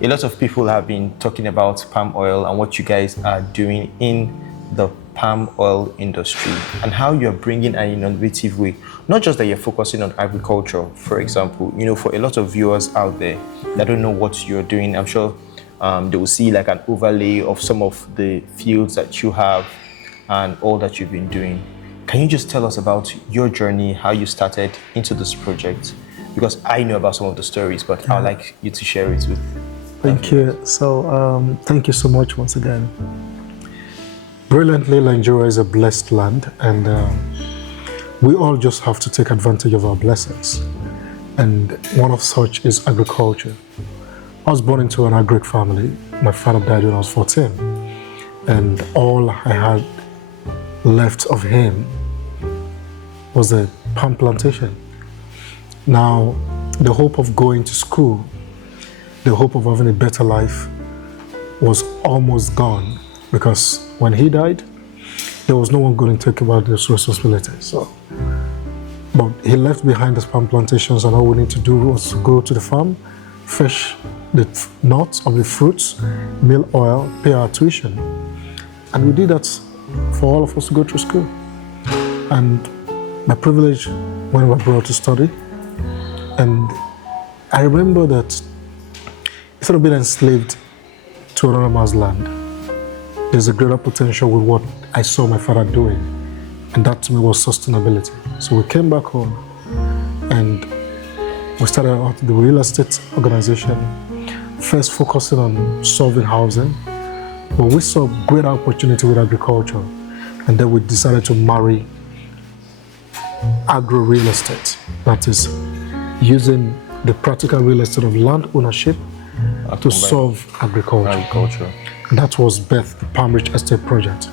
A lot of people have been talking about palm oil and what you guys are doing in the palm oil industry and how you're bringing an innovative way. Not just that you're focusing on agriculture, for example, for a lot of viewers out there that don't know what you're doing, I'm sure they will see like an overlay of some of the fields that you have and all that you've been doing. Can you just tell us about your journey, how you started into this project? Because I know about some of the stories, but I'd like you to share it with. Thank you. So thank you so much once again. Brilliantly, Nigeria is a blessed land, and we all just have to take advantage of our blessings. And one of such is agriculture. I was born into an agric family. My father died when I was 14, and all I had left of him was a palm plantation. Now, the hope of going to school, the hope of having a better life was almost gone, because when he died, there was no one going to take about this responsibility. But he left behind his palm plantations, and all we need to do was to go to the farm, fetch the nuts of the fruits, mill oil, pay our tuition. And we did that for all of us to go through school. And my privilege when we were abroad to study. And I remember that instead of being enslaved to another man's land, there's a greater potential with what I saw my father doing. And that to me was sustainability. So we came back home and we started out the real estate organization, first focusing on solving housing. But we saw great opportunity with agriculture. And then we decided to marry agro-real estate. That is using the practical real estate of land ownership to solve agriculture. And that was birthed the Palmrich Estate project.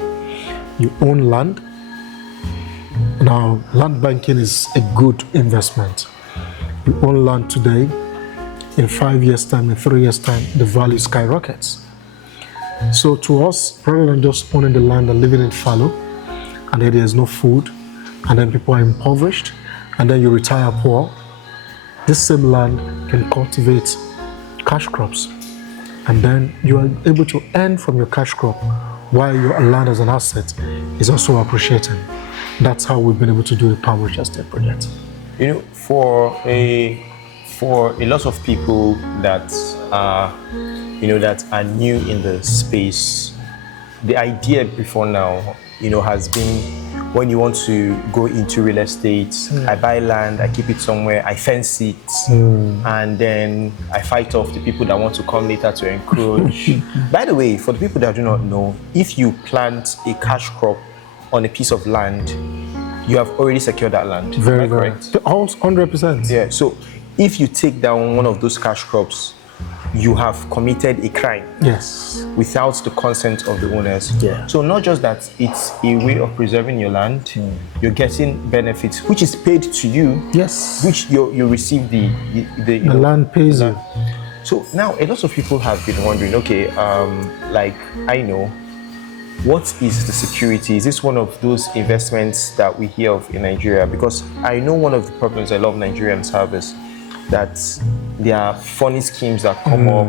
You own land. Now, land banking is a good investment. You own land today. In 5 years' time, in 3 years' time, the value skyrockets. So to us, rather than just owning the land and living in fallow, and then there's no food, and then people are impoverished, and then you retire poor, this same land can cultivate cash crops. And then you are able to earn from your cash crop while your land as an asset is also appreciating. That's how we've been able to do the Palmrich Estate project. For a lot of people that are, that are new in the space, the idea before now, has been when you want to go into real estate, I buy land, I keep it somewhere, I fence it, and then I fight off the people that want to come later to encroach. By the way, for the people that do not know, if you plant a cash crop on a piece of land, you have already secured that land. Very correct? 100%. Yeah, so if you take down one of those cash crops, you have committed a crime. Yes. Without the consent of the owners. Yeah. So not just that it's a way of preserving your land, you're getting benefits, which is paid to you. Yes. Which you receive the land pays you. So now a lot of people have been wondering, okay, I know, what is the security? Is this one of those investments that we hear of in Nigeria? Because I know one of the problems a lot of Nigerians have is that there are funny schemes that come up,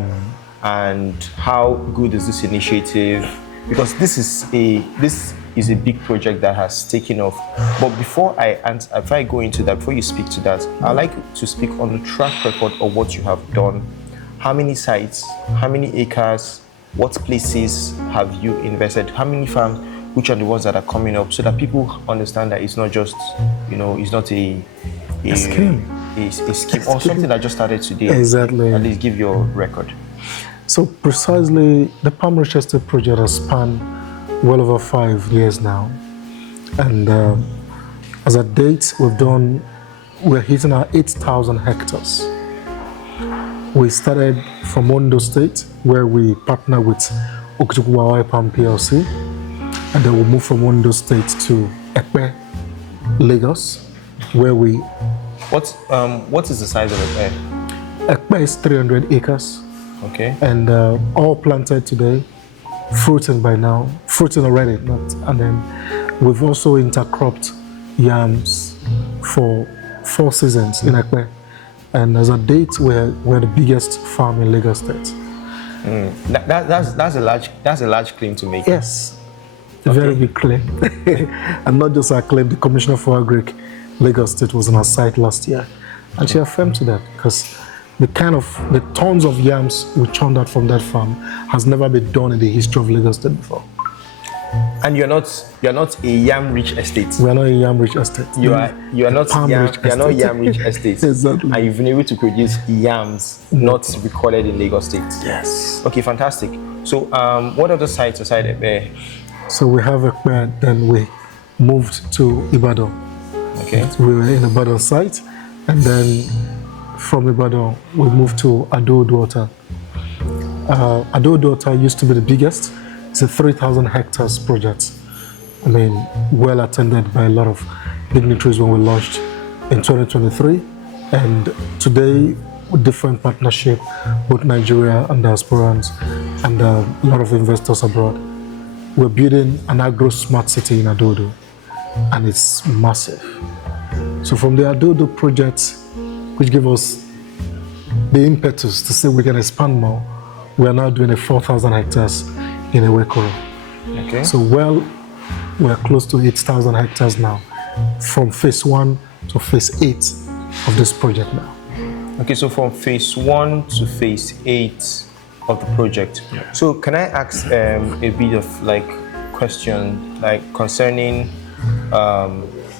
and how good is this initiative? Because this is a big project that has taken off. But before I go into that, before you speak to that, I'd like to speak on the track record of what you have done. How many sites? How many acres? What places have you invested? How many farms? Which are the ones that are coming up, so that people understand that it's not just, it's not a scheme. A scheme or something that just started today. Exactly. At least give your record. So precisely, the Palmrich Estate project has spanned well over 5 years now. And as a date, we're hitting our 8,000 hectares. We started from Ondo State, where we partner with Okitukuwa Palm PLC. And then we moved from Ondo State to Ekpe, Lagos, where we... What is the size of Ekpe? Ekpe is 300 acres. Okay. And all planted today, fruiting by now, fruiting already, and then we've also intercropped yams for 4 seasons in Ekpe. And as a date, we're the biggest farm in Lagos State. That's a large claim to make. Yes, a very big claim. And not just our claim, the Commissioner for Agric, Lagos State, was on our site last year. And she affirmed to that, because the tons of yams we churned out from that farm has never been done in the history of Lagos State before. And you're not a yam-rich estate. We are not a yam-rich estate. You are not yam-rich estate. Exactly. And you've been able to produce yams not recorded in Lagos State. Yes. Okay, fantastic. So, what other sites aside Ekpe? So we have Ekpe, then we moved to Ibadan. Okay. We were in Ibadan site, and then from Ibadan we moved to Ado-Odota. Ado-Odota used to be the biggest. It's a 3,000 hectares project. I mean, well attended by a lot of dignitaries when we launched in 2023. And today, with different partnership, both Nigeria and diasporans, and a lot of investors abroad, we're building an agro-smart city in Ado-Odo, and it's massive. So from the Ado-Odo project, which gave us the impetus to say we can expand more, we are now doing a 4,000 hectares in Ewekoro. Okay. So we're close to 8,000 hectares now, from phase 1 to phase 8 of this project now. Okay, so from phase 1 to phase 8 of the project. Yeah. So can I ask a bit of question concerning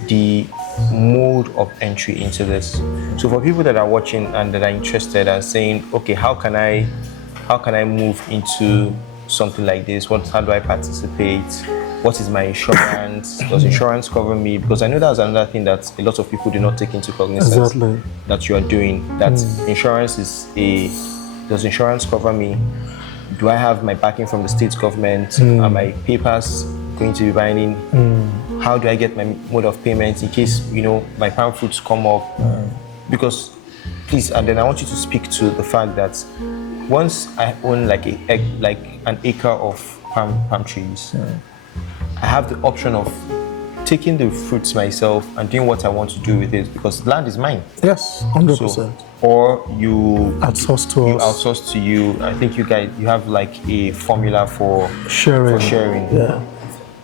the mode of entry into this? So for people that are watching and that are interested and saying, okay, how can I move into something like this? How do I participate? What is my insurance? Does insurance cover me? Because I know that's another thing that a lot of people do not take into cognizance. Exactly. That you are doing. That insurance does insurance cover me? Do I have my backing from the state government? Are my papers going to be binding? How do I get my mode of payment in case my palm fruits come up? Because please, and then I want you to speak to the fact that once I own an acre of palm trees, I have the option of taking the fruits myself and doing what I want to do with it, because land is mine. Yes, 100%. So, or you outsource to us. Outsource to you. I think you have a formula for sharing. Yeah.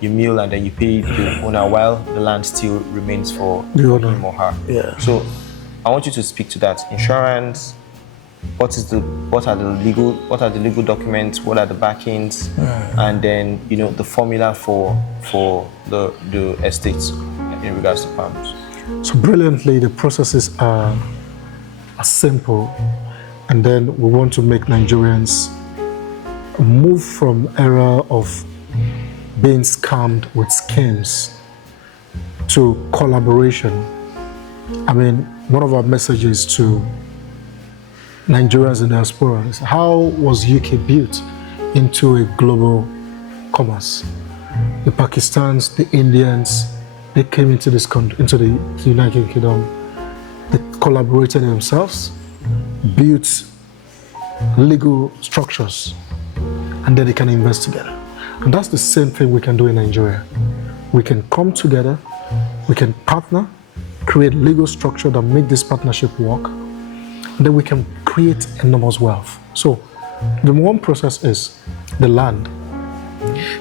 You mill and then you pay the owner while the land still remains for him or her. Yeah. So I want you to speak to that. Insurance. What are the legal documents? What are the backings? And then the formula for the estates in regards to palms. So brilliantly, the processes are simple, and then we want to make Nigerians move from era of being scammed with schemes to collaboration. I mean, one of our messages to Nigerians and diaspora is, how was UK built into a global commerce? The Pakistans, the Indians, they came into this country, into the United Kingdom. They collaborated themselves, built legal structures, and then they can invest together. And that's the same thing we can do in Nigeria. We can come together, we can partner, create legal structure that make this partnership work, and then we can create enormous wealth. So the one process is the land.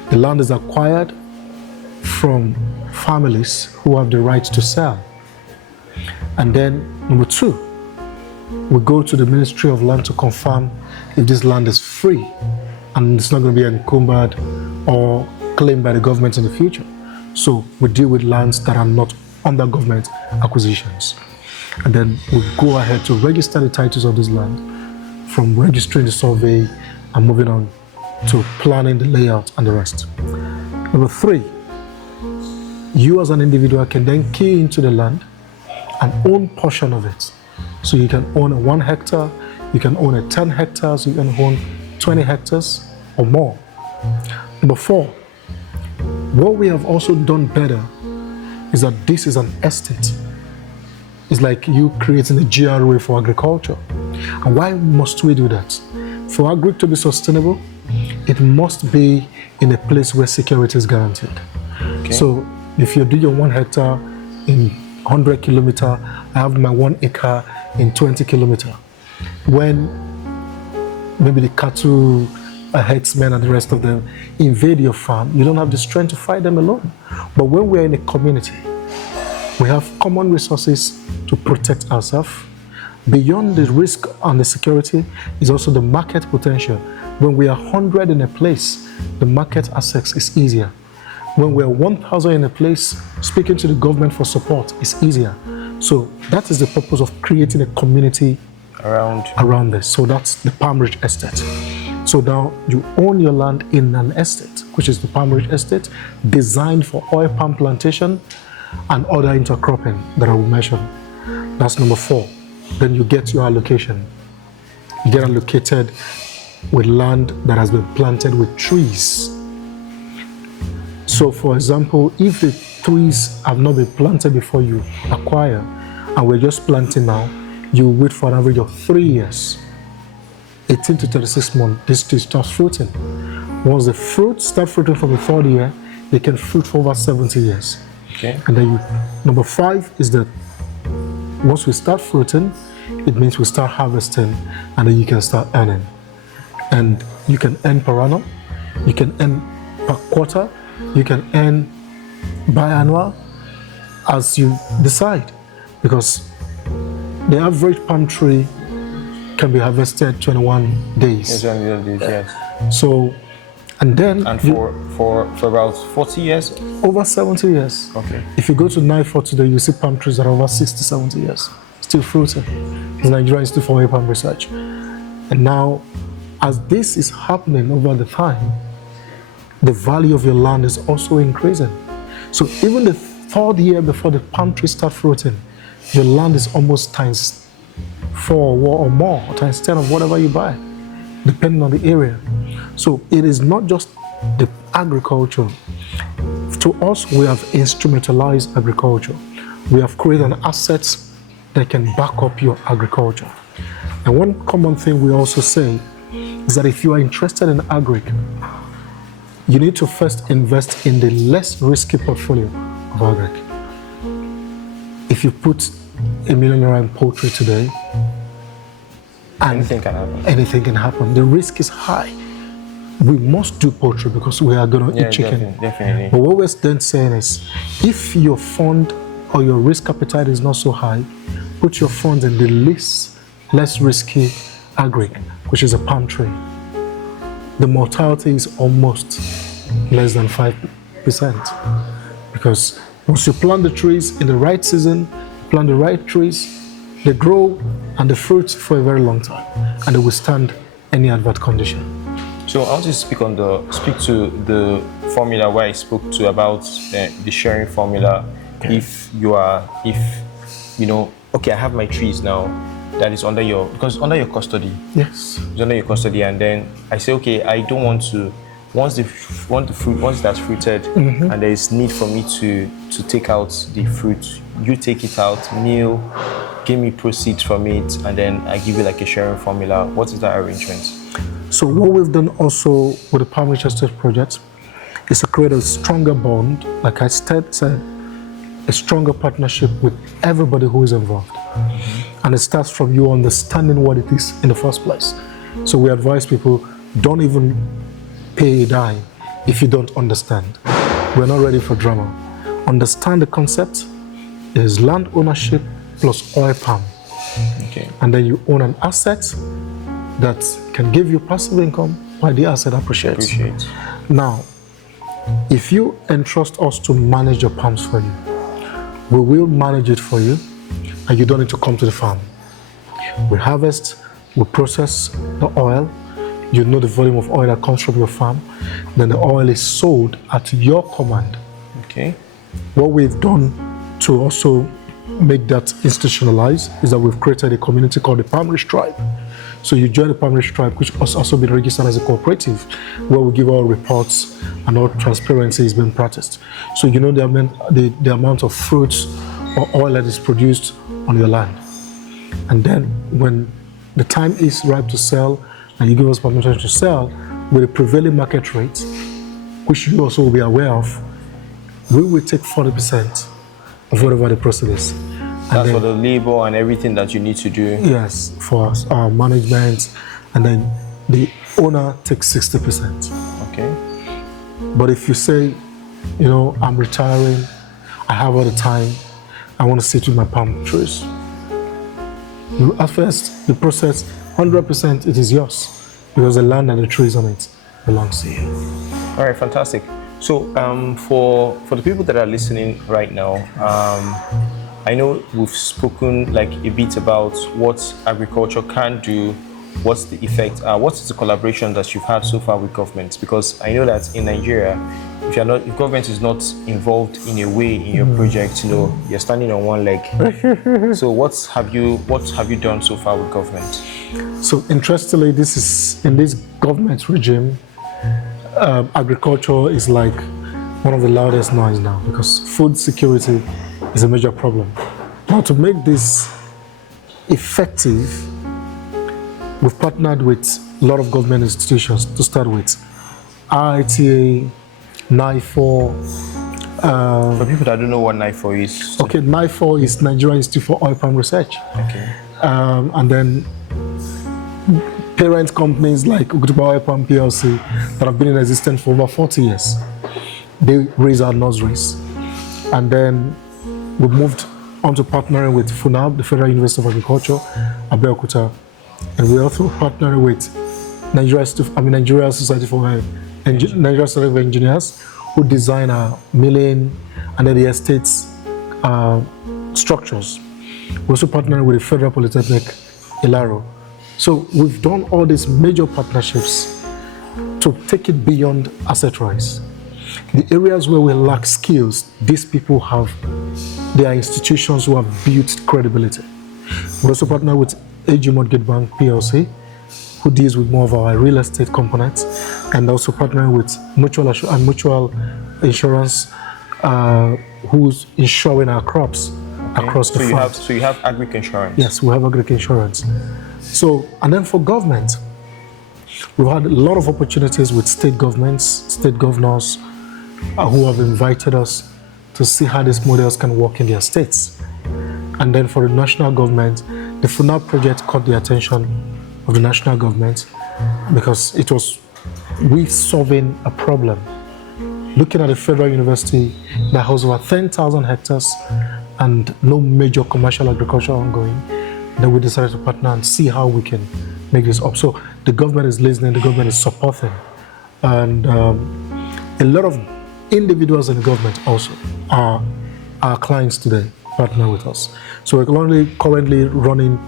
The land is acquired from families who have the right to sell. And then number 2, we go to the Ministry of Land to confirm if this land is free and it's not going to be encumbered or claimed by the government in the future. So we deal with lands that are not under government acquisitions. And then we go ahead to register the titles of this land, from registering the survey and moving on to planning the layout and the rest. Number 3, you as an individual can then key into the land and own portion of it. So you can own a 1 hectare, you can own a 10 hectares, you can own 20 hectares or more. Number 4, what we have also done better is that this is an estate. It's like you creating a GRA for agriculture. And why must we do that? For agri to be sustainable, it must be in a place where security is guaranteed. Okay. So if you do your 1 hectare in 100 kilometers, I have my 1 acre in 20 kilometers. When maybe the cattle herdsmen and the rest of them invade your farm, you don't have the strength to fight them alone. But when we're in a community, we have common resources to protect ourselves. Beyond the risk and the security is also the market potential. When we are 100 in a place, the market access is easier. When we are 1,000 in a place, speaking to the government for support is easier. So that is the purpose of creating a community around this. So that's the Palmrich estate. So now you own your land in an estate, which is the Palmrich estate, designed for oil palm plantation and other intercropping that I will mention. That's number 4. Then you get your allocation. You get allocated with land that has been planted with trees. So for example, if the trees have not been planted before you acquire, and we're just planting now, you wait for an average of 3 years, 18 to 36 months, this tree starts fruiting. Once the fruits start fruiting from the 3rd year, they can fruit for over 70 years. Okay. And then number 5 is that once we start fruiting, it means we start harvesting, and then you can start earning. And you can earn per annum, you can earn per quarter, you can earn biannual as you decide. Because the average palm tree can be harvested 21 days. 21 days, yes. So, and then... And for about 40 years? Over 70 years. Okay. If you go to NIFOR today, you see palm trees that are over 60, 70 years, still fruiting. The Nigerian Institute for Oil Palm Research. And now, as this is happening over the time, the value of your land is also increasing. So even the 3rd year before the palm trees start fruiting, your land is almost times 4 or more, or times 10 of whatever you buy, depending on the area. So it is not just the agriculture. To us, we have instrumentalized agriculture. We have created an asset that can back up your agriculture. And one common thing we also say is that if you are interested in agri, you need to first invest in the less risky portfolio of agri. If you put $1 million in poultry today, anything can happen. Anything can happen. The risk is high. We must do poultry because we are going to eat chicken. Definitely. But what we're then saying is, if your fund or your risk appetite is not so high, put your funds in the less risky agri, which is a palm tree. The mortality is almost less than 5%. Because once you plant the trees in the right season, plant the right trees, they grow and they fruit for a very long time, and they withstand any adverse condition. So I want to speak to the formula where I spoke to about the sharing formula. Okay. If you know, okay, I have my trees now that is under your custody. Yes. It's under your custody, and then I say, okay, I don't want to. Once that's fruited, and there is need for me to take out the fruit, you take it out, meal, give me proceeds from it, and then I give you like a sharing formula. What is that arrangement? So what we've done also with the Palmrich Estate project is to create a stronger bond, like I said, a stronger partnership with everybody who is involved. And it starts from you understanding what it is in the first place. So we advise people, don't even pay a dime if you don't understand. We're not ready for drama. Understand the concept. It is land ownership plus oil palm. Okay. And then you own an asset that can give you passive income while the asset appreciates. Now, if you entrust us to manage your palms for you, we will manage it for you, and you don't need to come to the farm. We harvest, we process the oil, you know the volume of oil that comes from your farm, then the oil is sold at your command. Okay. What we've done to also make that institutionalized is that we've created a community called the Palmrich Tribe. So you join the Palmrich Tribe, which has also been registered as a cooperative, where we give all reports and all transparency is being practiced. So you know the amount of fruits or oil that is produced on your land. And then when the time is ripe to sell, and you give us permission to sell with a prevailing market rate, which you also will be aware of, we will take 40% of whatever the proceeds is. That's for the labor and everything that you need to do. Yes, for management, and then the owner takes 60%. Okay. But if you say, I'm retiring, I have all the time, I want to sit with my palm trees. At first, the process, 100% it is yours, because the land and the trees on it belongs to you. All right, fantastic. So for the people that are listening right now, I know we've spoken like a bit about what agriculture can do, what's the effect, what's the collaboration that you've had so far with governments? Because I know that in Nigeria, if government is not involved in a way in your project, you're standing on one leg. So what have you done so far with government? So interestingly, in this government regime, agriculture is like one of the loudest noise now, because food security is a major problem. Now, to make this effective, we've partnered with a lot of government institutions to start with. RITA, NIFOR. For people that don't know what NIFOR is. Okay, NIFOR is Nigerian Institute for Oil Palm Research. Okay. And then parent companies like Ugutuba Oil Palm PLC that have been in existence for over 40 years. They raise our nurseries. And then we moved on to partnering with FUNAB, the Federal University of Agriculture, Abeokuta. And we're also partnering with Nigeria Society of Engineers, who design our milling and then the estates structures. We're also partnering with the Federal Polytechnic, Ilaro. So we've done all these major partnerships to take it beyond Assetrise. The areas where we lack skills, these people have, they are institutions who have built credibility. We also partner with AG Mortgage Bank PLC, who deals with more of our real estate components, and also partnering with mutual insurance, who's insuring our crops across the farm. So you have agric insurance? Yes, we have agric insurance. So, and then for government, we've had a lot of opportunities with state governments, state governors, who have invited us to see how these models can work in their states. And then for the national government, the FUNAB project caught the attention of the national government because it was solving a problem. Looking at a federal university that has over 10,000 hectares and no major commercial agriculture ongoing, then we decided to partner and see how we can make this up. So the government is listening, the government is supporting. And a lot of individuals in the government also are our clients today, partner with us. So we're currently running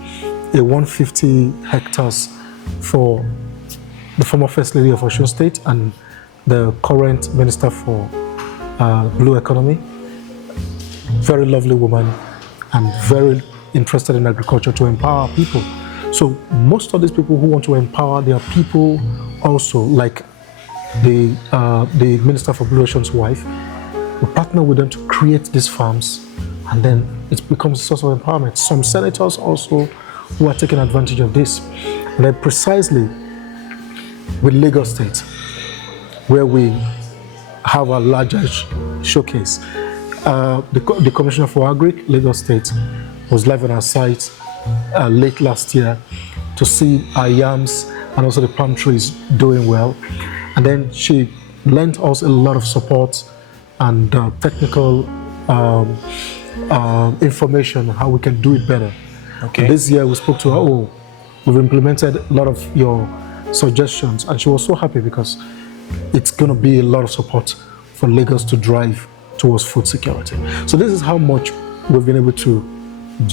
a 150 hectares for the former First Lady of Osun State and the current Minister for Blue Economy. Very lovely woman and very interested in agriculture to empower people. So most of these people who want to empower their people also, like the Minister for Blue Ocean's wife, we partner with them to create these farms, and then it becomes a source of empowerment. Some senators also who are taking advantage of this. And then precisely with Lagos State, where we have a larger showcase. The Commissioner for Agric, Lagos State, was live on our site late last year to see our yams and also the palm trees doing well. And then she lent us a lot of support and technical information on how we can do it better. Okay. And this year we spoke to her, we've implemented a lot of your suggestions, and she was so happy because it's going to be a lot of support for Lagos to drive towards food security. So this is how much we've been able to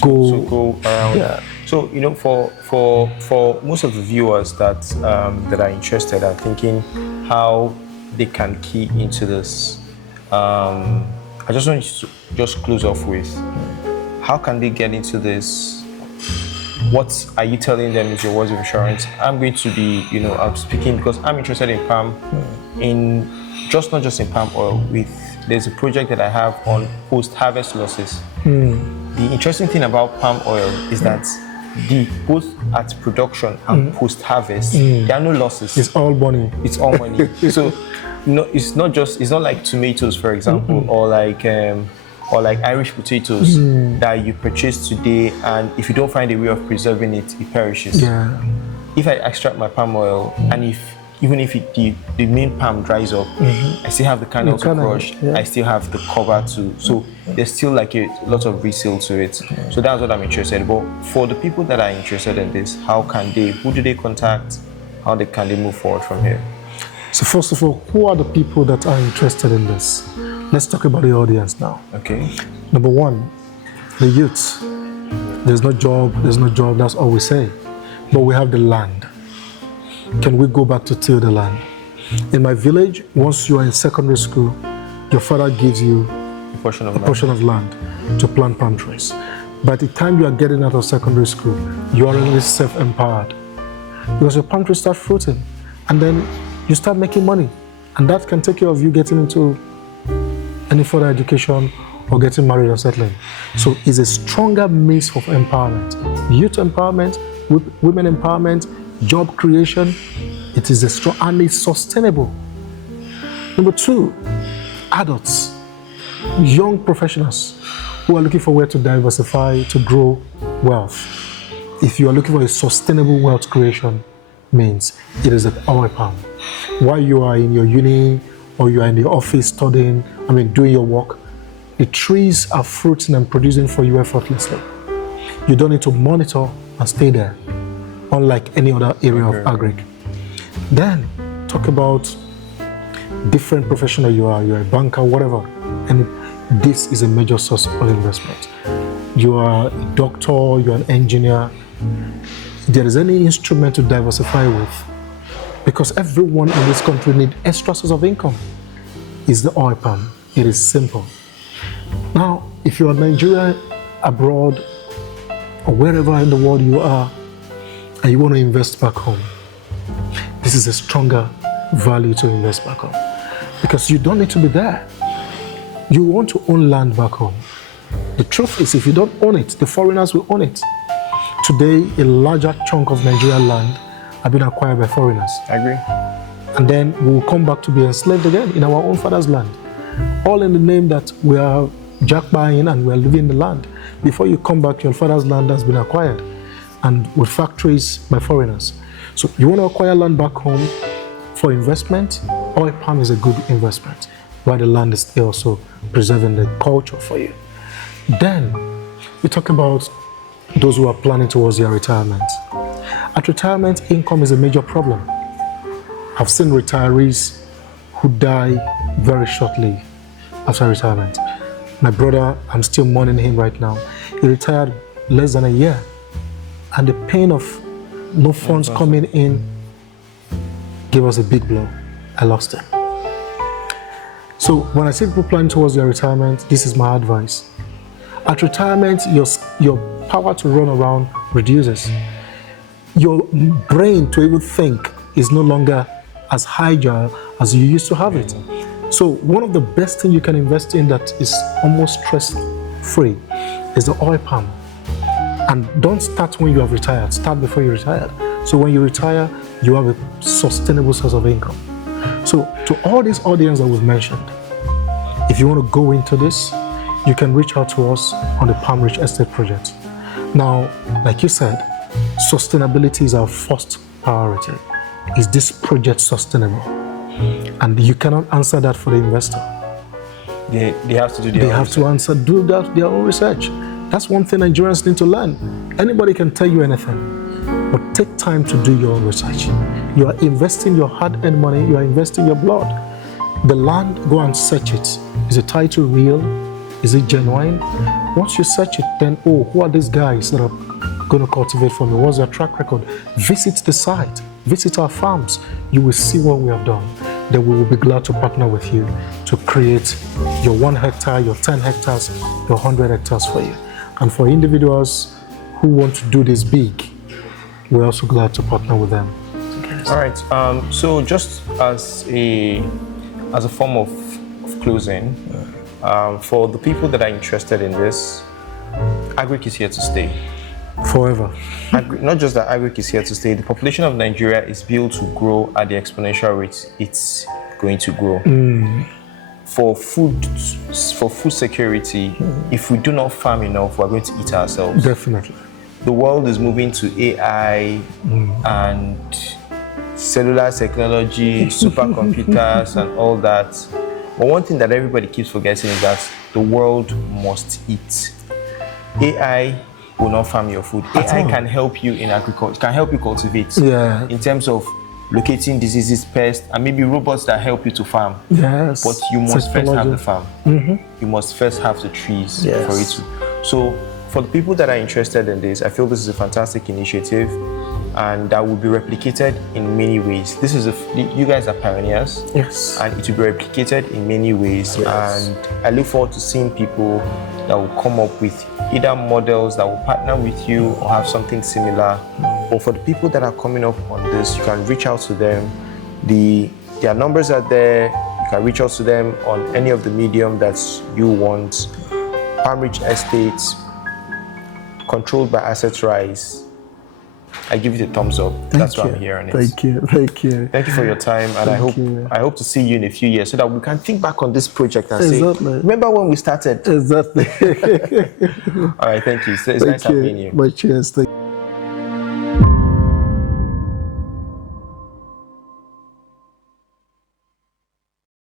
go around. Yeah. So for most of the viewers that are interested are thinking how they can key into this. I just want you to just close off with how can they get into this? What are you telling them is your words of assurance? I'm going to be, I'm speaking because I'm interested in palm, not just in palm oil. There's a project that I have on post-harvest losses. The interesting thing about palm oil is that both at production and post-harvest, there are no losses. It's all money. It's all money. So it's not like tomatoes, for example, or like or like Irish potatoes that you purchase today, and if you don't find a way of preserving it, it perishes. Yeah. If I extract my palm oil, and even if the main palm dries up, I still have the kernel to crush. I still have the cover to. So there's still like a lot of resale to it. So that's what I'm interested in. But for the people that are interested in this, who do they contact? How can they move forward from here? So first of all, who are the people that are interested in this? Let's talk about the audience now. Okay. Number one, the youths. There's no job, that's all we say. But we have the land. Can we go back to till the land? In my village, once you are in secondary school, your father gives you A portion of land to plant palm trees. By the time you are getting out of secondary school, you are already self-empowered. Because your palm trees start fruiting, and then you start making money. And that can take care of you getting into any further education or getting married or settling. So it's a stronger means of empowerment. Youth empowerment, women empowerment, job creation. It is a strong and it's sustainable. Number two, adults, young professionals who are looking for where to diversify, to grow wealth. If you are looking for a sustainable wealth creation means, it is the oil palm. While you are in your uni or you are in the office studying, doing your work, the trees are fruiting and producing for you effortlessly. You don't need to monitor and stay there, unlike any other area of agric. Then talk about different professional you are. You're a banker, whatever, and this is a major source of investment. You are a doctor, you're an engineer. If there is any instrument to diversify with, because everyone in this country needs extra source of income, is the oil palm. It is simple. Now, if you are Nigeria, abroad, or wherever in the world you are, and you want to invest back home, this is a stronger value to invest back home. Because you don't need to be there. You want to own land back home. The truth is, if you don't own it, the foreigners will own it. Today, a larger chunk of Nigerian land have been acquired by foreigners. I agree. And then we'll come back to be enslaved again in our own father's land. All in the name that we are jack buying and we are living in the land. Before you come back, your father's land has been acquired and with factories by foreigners. So you want to acquire land back home for investment, oil palm is a good investment, while the land is also preserving the culture for you. Then we talk about those who are planning towards their retirement. At retirement, income is a major problem. I've seen retirees who die very shortly after retirement. My brother, I'm still mourning him right now. He retired less than a year, and the pain of no funds coming in gave us a big blow. I lost him. So when I say people planning towards their retirement, this is my advice. At retirement, your power to run around reduces. Your brain to even think is no longer as agile as you used to have it. So one of the best things you can invest in that is almost stress-free is the oil palm. And don't start when you have retired, start before you retire. So when you retire, you have a sustainable source of income. So to all this audience that we've mentioned, if you want to go into this, you can reach out to us on the Palmrich Estate project. Now, like you said, sustainability is our first priority. Is this project sustainable? And you cannot answer that for the investor. They have to do their own research. Do their own research. That's one thing Nigerians need to learn. Anybody can tell you anything, but take time to do your own research. You are investing your hard-earned money, you are investing your blood. The land, go and search it. Is the title real? Is it genuine? Once you search it, then, who are these guys that are going to cultivate for me? What's their track record? Visit the site, visit our farms. You will see what we have done. Then we will be glad to partner with you to create your 1 hectare, your 10 hectares, your 100 hectares for you. And for individuals who want to do this big, we're also glad to partner with them. All right. So just as a form of closing, for the people that are interested in this, agric is here to stay. Forever. Not just that agric is here to stay, the population of Nigeria is built to grow at the exponential rate it's going to grow. for food security, if we do not farm enough, we're going to eat ourselves. Definitely. The world is moving to AI and cellular technology, supercomputers, and all that. But one thing that everybody keeps forgetting is that the world must eat. AI will not farm your food. AI can help you in agriculture, can help you cultivate. Yeah. In terms of locating diseases, pests, and maybe robots that help you to farm. Yes. But you must first have the farm. You must first have the trees for it to. So for the people that are interested in this, I feel this is a fantastic initiative, and that will be replicated in many ways. You guys are pioneers. Yes. And it will be replicated in many ways. Yes. And I look forward to seeing people that will come up with either models that will partner with you or have something similar. Or for the people that are coming up on this, you can reach out to them. Their numbers are there. You can reach out to them on any of the medium that you want. Palmrich Estates, controlled by Assetrise. I give you the thumbs up. That's why I'm here on it. Thank you. Thank you. Thank you for your time, and I hope to see you in a few years so that we can think back on this project and say, remember when we started? Exactly. All right, thank you. It's nice having you. My cheers.